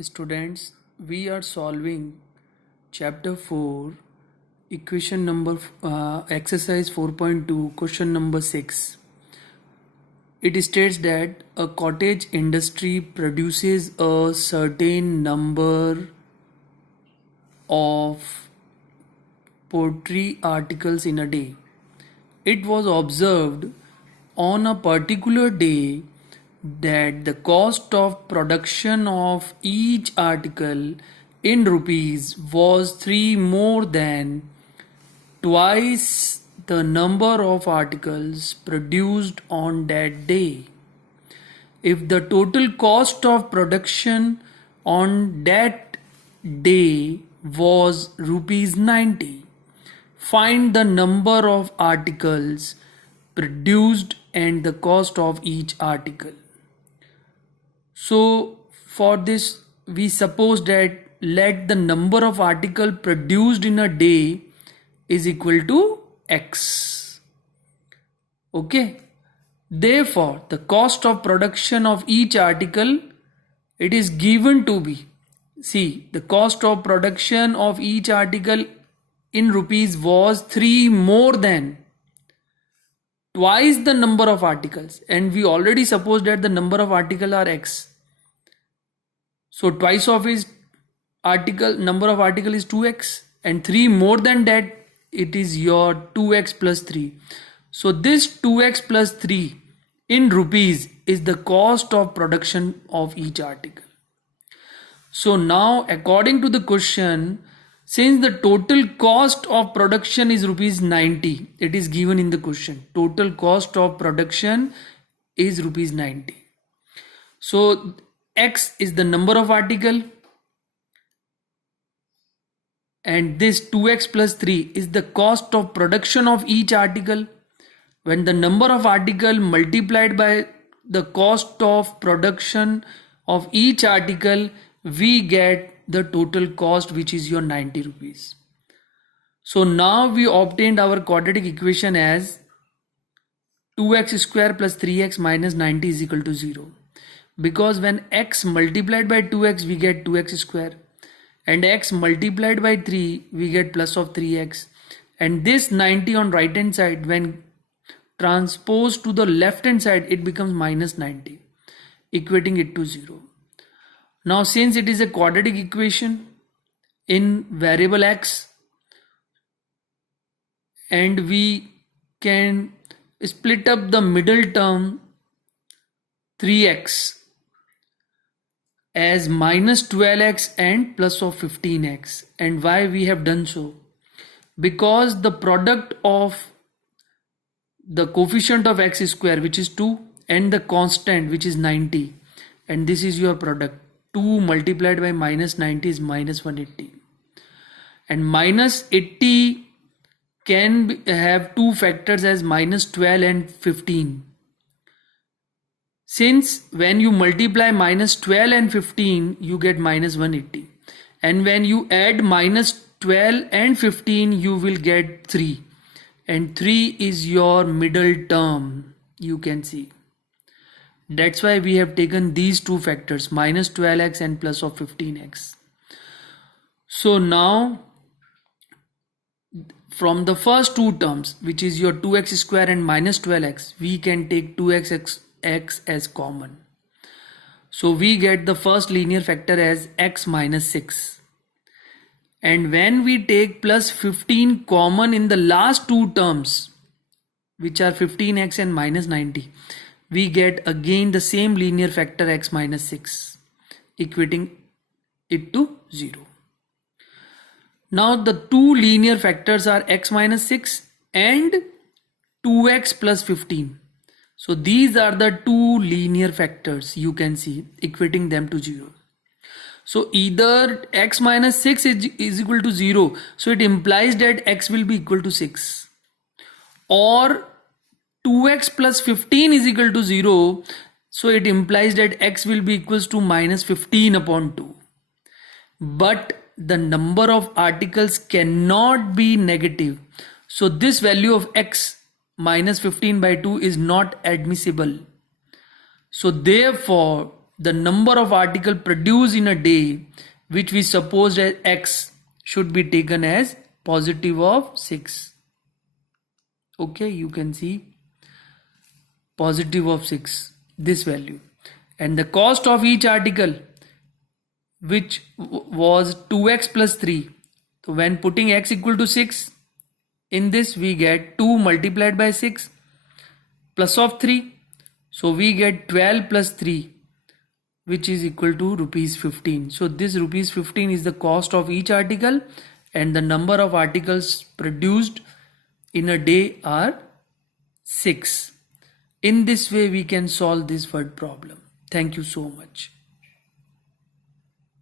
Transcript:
Students, we are solving chapter 4, equation number exercise 4.2, question number 6. It states that a cottage industry produces a certain number of poultry articles in a day. It was observed on a particular day that the cost of production of each article in rupees was 3 more than twice the number of articles produced on that day. If the total cost of production on that day was rupees 90, find the number of articles produced and the cost of each article. So for this we suppose that let the number of article produced in a day is equal to X. Okay. Therefore, the cost of production of each article, it is given to be, see, the cost of production of each article in rupees was 3 more than twice the number of articles, and we already supposed that the number of article are X. So twice of his article, number of article is 2x, and 3 more than that, it is your 2x plus 3. So this 2x plus 3 in rupees is the cost of production of each article. So now according to the question, since the total cost of production is rupees 90, it is given in the question. Total cost of production is rupees 90. So X is the number of article, and this 2x plus 3 is the cost of production of each article. When the number of article multiplied by the cost of production of each article, we get the total cost, which is your 90 rupees. So now we obtained our quadratic equation as 2x square plus 3x minus 90 is equal to 0. Because when x multiplied by 2x, we get 2x square, and x multiplied by 3, we get plus of 3x, and this 90 on right hand side, when transposed to the left hand side, it becomes minus 90, equating it to 0. Now since it is a quadratic equation in variable x, and we can split up the middle term 3x as minus 12x and plus of 15x. And why we have done so? Because the product of the coefficient of x square, which is 2, and the constant, which is 90, and this is your product. 2 multiplied by minus 90 is minus 180, and minus 80 can have two factors as minus 12 and 15. Since when you multiply minus 12 and 15, you get minus 180, and when you add minus 12 and 15, you will get 3, and 3 is your middle term, you can see. That's why we have taken these two factors, minus 12x and plus of 15x. So now from the first two terms, which is your 2x square and minus 12x, we can take 2x as common. So we get the first linear factor as x minus 6. And when we take plus 15 common in the last two terms, which are 15x and minus 90, we get again the same linear factor x minus 6, equating it to 0. Now the two linear factors are x minus 6 and 2x plus 15. So these are the two linear factors, you can see, equating them to 0. So either x minus 6 is equal to 0, so it implies that x will be equal to 6, or 2x plus 15 is equal to 0, so it implies that x will be equals to minus 15 upon 2. But the number of articles cannot be negative, so this value of x minus 15 by 2 is not admissible. So therefore the number of article produced in a day, which we supposed as X, should be taken as positive of 6. Okay, you can see positive of 6, this value. And the cost of each article, which was 2x plus 3. So when putting x equal to 6, in this we get 2 multiplied by 6 plus of 3. So we get 12 plus 3, which is equal to rupees 15. So this rupees 15 is the cost of each article, and the number of articles produced in a day are 6. In this way we can solve this word problem. Thank you so much.